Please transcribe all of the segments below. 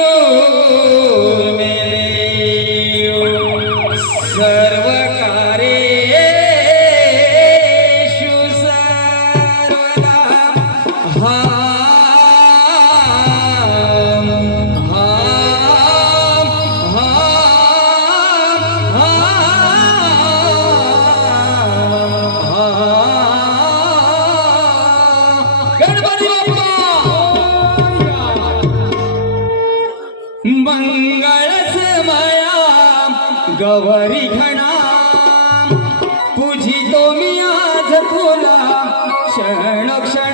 Oh मंगळ समया गवरी घणा. पूजितो मी आज तुला क्षण क्षण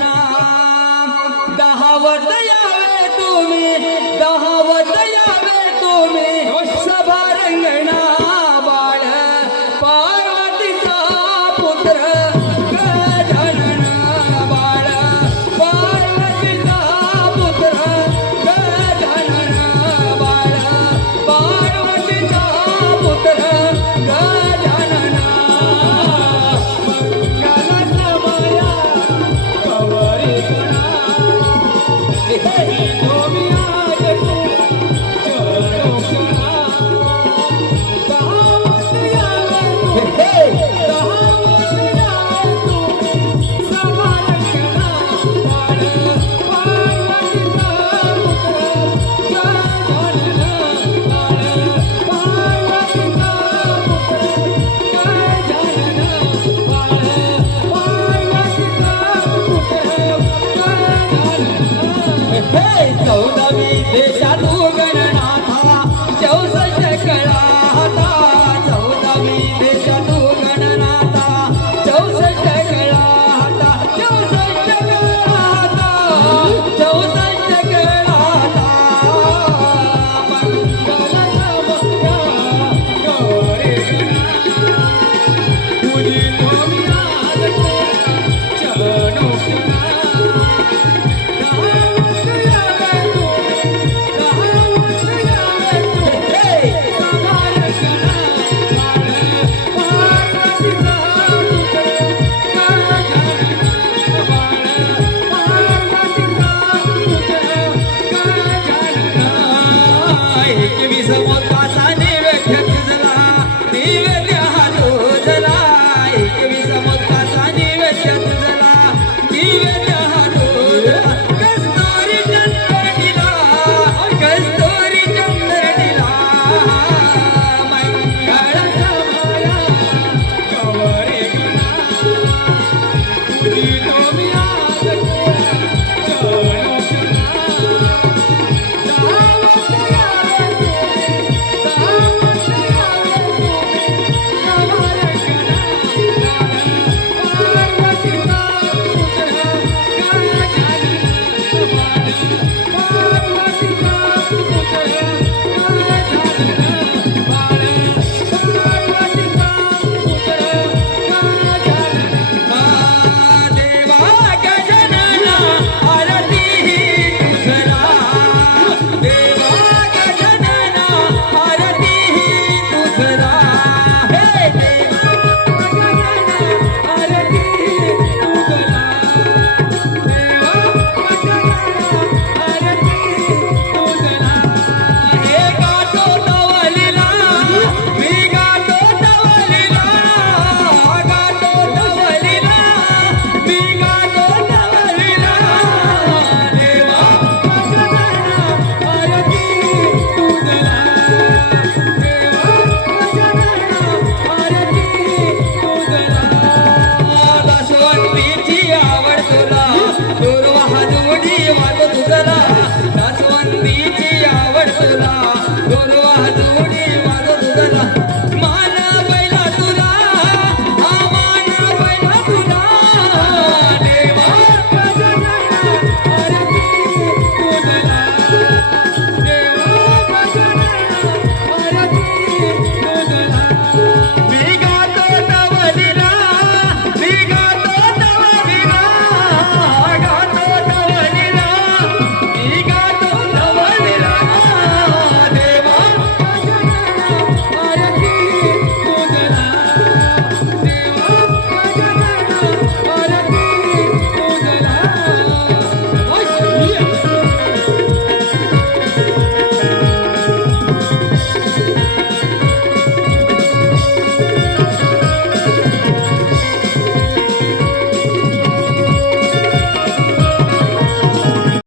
Dile